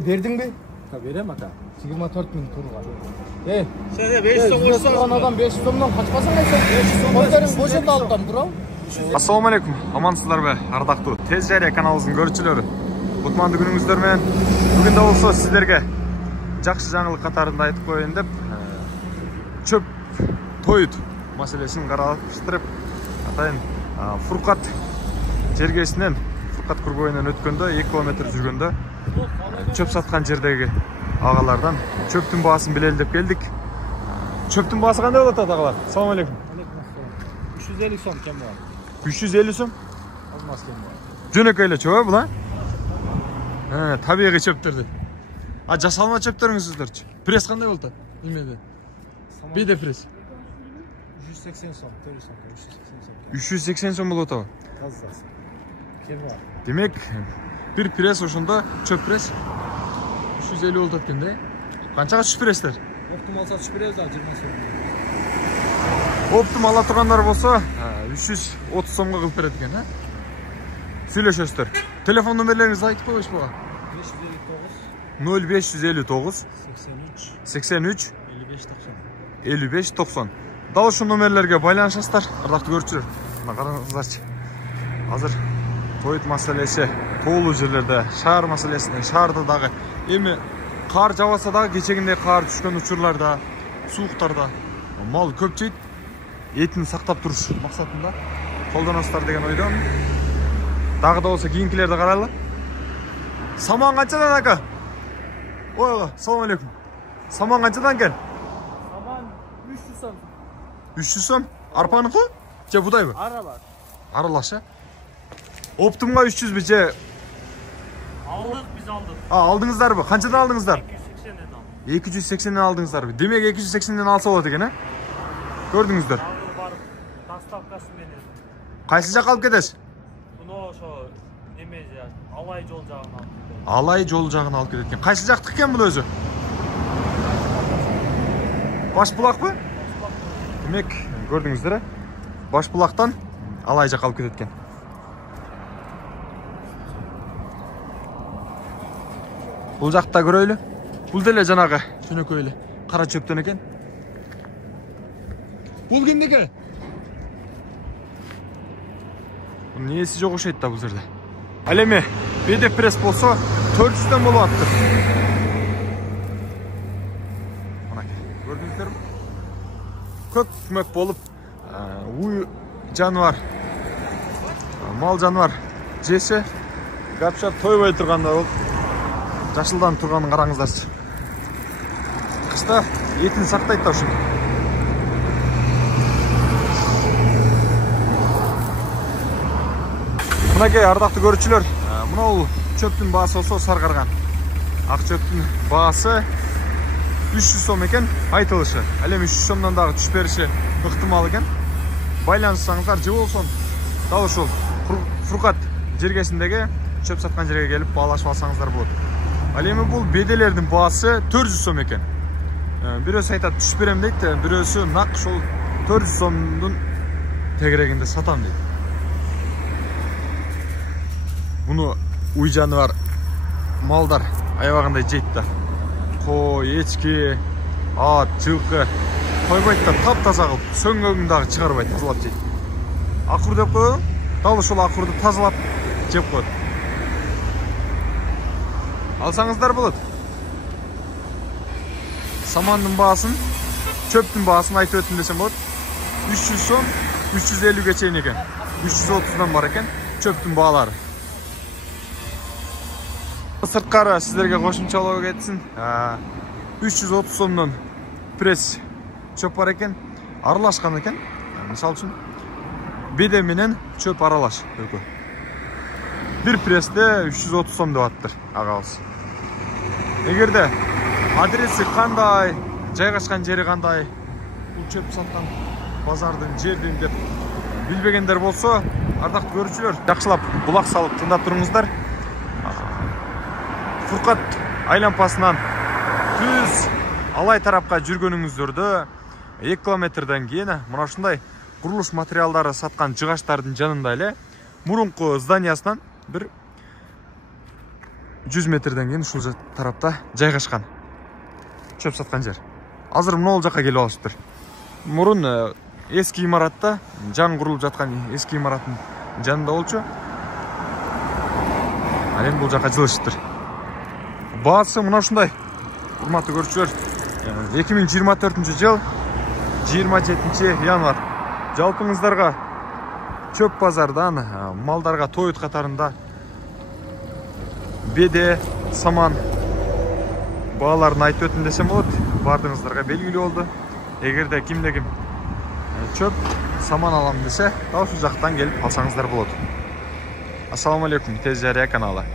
Бердің бе? Берем ата. 24 000 тұрға. Sen de 500 сом Тұрған адам 500 сомнан қашпасың қайсың? 500 сом қойдарың бошет алыптан тұра. Ассаламу алейкум, амансыздар бе, ардақтуу Тез Жария каналыбыздын көрүүчүлөрү. Кутмандуу күнүңүздөр менен бүгүн да болсо сиздерге жакшы жаңылык катарында айтып коеюн деп чөп тоют маселесин караштырып атайын Фуркат жергесинен Фуркат кургойунан өткөндө 2 километр жүргөндө чөп саткан жердеги агалардан чөптүн баасын билели деп келдик. Чөптүн баасы кандай болот агалар? Ассаламу алейкум. 350 сом кем var. 350 сом? Olmaz kem var. Жөнөкөй эле чөп бул, табигый чөптөрдү. Жасалма чөптөрүңүздөрчү. Пресс кандай болду? Эмеде? Биде пресс. 380 сом, 400 сом, 380 сом. 380 сом болот ага. Тазасы. Кем var. Демек, бир пресс ошондо чөп пресс 350 болот экен да. Канчага түшүп бересиздер? Оптум алса түшүп беребиз, 20 сом. Оптум ала тургандар болсо 330 сомго кылып берет экен, Сүйлөшөсүздөр. Телефон номерлериңизди айтып коебузбу? 0559 83 55 90. Дал ушул номерлерге байланышасыздар, ардактуу көрүүчүлөр. Мына караңыздарчы. Азыр тоют маселеси тоолуу жерлерде, шаар маселесинде, шаарда дагы эми кар жабаса дагы кечегиндей кар түшкөн учурларда, сууктарда мал көп жейт. Этин сактап туруш максатында колдоносуздар деген ойдон. Дагы да болсо кийинкилерди карайлы. Саман канчадан ака? Ой, ассаламу алейкум. Саман канчадан экен? Саман 300 сом. 300 сом? Арпаныкы? Же будайбы? Аралаш. Аралаш, Оптумга 300 бе же? Алдык, биз алдык. Алдыңыздарбы? Канчадан алдыңыздар? 280-ден алдык. 280-ден алдыңыздарбы? Демек 280-ден алса болот экен, Көрдүңүздөр. Доставкасы менен. Кайсы жакка алып кетесиз? Муну ошо немеже Алай жол жагына алып кетет. Алай жол жагына алып кетет экен. Кайсы жактык экен бул өзү? Башбулакпы? Демек, көрдүңүздөр, Башбулактан Алай жакка алып кетет экен. Бул жакта көрөйлү. Бул деле жанагы жөнөкөй эле кара чөптөн экен. Бул кимдики? Нээси жок окшойт да бул жерде. Ал эми беде пресс болсо 400дөн болуп атты. Мынакей, көрдүңүздөрбү? Көк болуп, уй жаныбар, мал жаныбар жесе, гапшап тойбой турганда болуп, жашылдан турганын караңыздарчы. Кышта этин сактайт да ушул. Мынакей, ардактуу көрүүчүлөр, мына чөптүн баасы болсо саргарган. Ак чөптүн баасы 300 сом экен айтылышы. Ал эми 300 сомдон дагы түшүп бериши ыктымал экен. Байланышсаңыздар, же болсо дал ушул Фуркат жергесиндеги чөп саткан жерге келип баалашып алсаңыздар болот. Ал эми бул беделердин баасы 400 сом экен. Бирөөсү айтат түшүп берем дейт, бирөөсү нак ушул 400 сомдун тегерегинде сатам дейт. Буну уй жаныбар малдар аябагандай жейт да. Кой, эчки, ат, жылкы койбойт да, таптаза кылып, сөңгөгүн дагы чыгарбайт, тазалап жейт. Акур деп коёбу? Дал ушул акурду тазалап жеп коет. Алсаңыздар болот. Самандын баасын, чөптүн баасын айтып өтүм десем болот. 300 сом, 350 чейин экен. 330дан бар экен чөптүн баалары. Сырткары сиздерге кошумчалоо кетсин. 330 сомдон пресс чөп бар экен. Аралашкан экен. Мисалы үчүн беде менен чөп аралаш экөө. Бир прессте 330 сом деп аттыр агабыз. Эгерде адреси кандай, жайгашкан жери кандай, бул чөп саткан базардын, жердин деп билбегендер болсо, ардактуу көрүүчүлөр, жакшылап булак салып тыңдап туруңуздар. Фуркат айлампасынан түз Алай тарапка жүргөнүңүздөрдө 2 километрден кийин мына ушундай курулуш материалдары саткан жыгаштардын жанында эле мурунку зданиясынан бир 100 метрден кейін ушул тарапта жайгашкан. Чөп саткан жер. Азыр мына жакка келип алыптыр. Мурун эски имаратта, жаңы курулуп жаткан эски имараттын жанында болчу. Ал эми бул жакка жылышыптыр. Баасы мына ушундай. Урматтуу көрүүчүлөр, 2024-жыл 27-январь. Жалпыңыздарга чөп базардан малдарга тоют катарында беде, саман бааларын айтып өтүн десем болот. Бардыңыздарга белгилүү болду. Эгерде кимде ким чөп, саман алам десе, дал ушул жактан келип алсаңыздар болот. Ассаламу алейкум, Тез Жарыя каналы.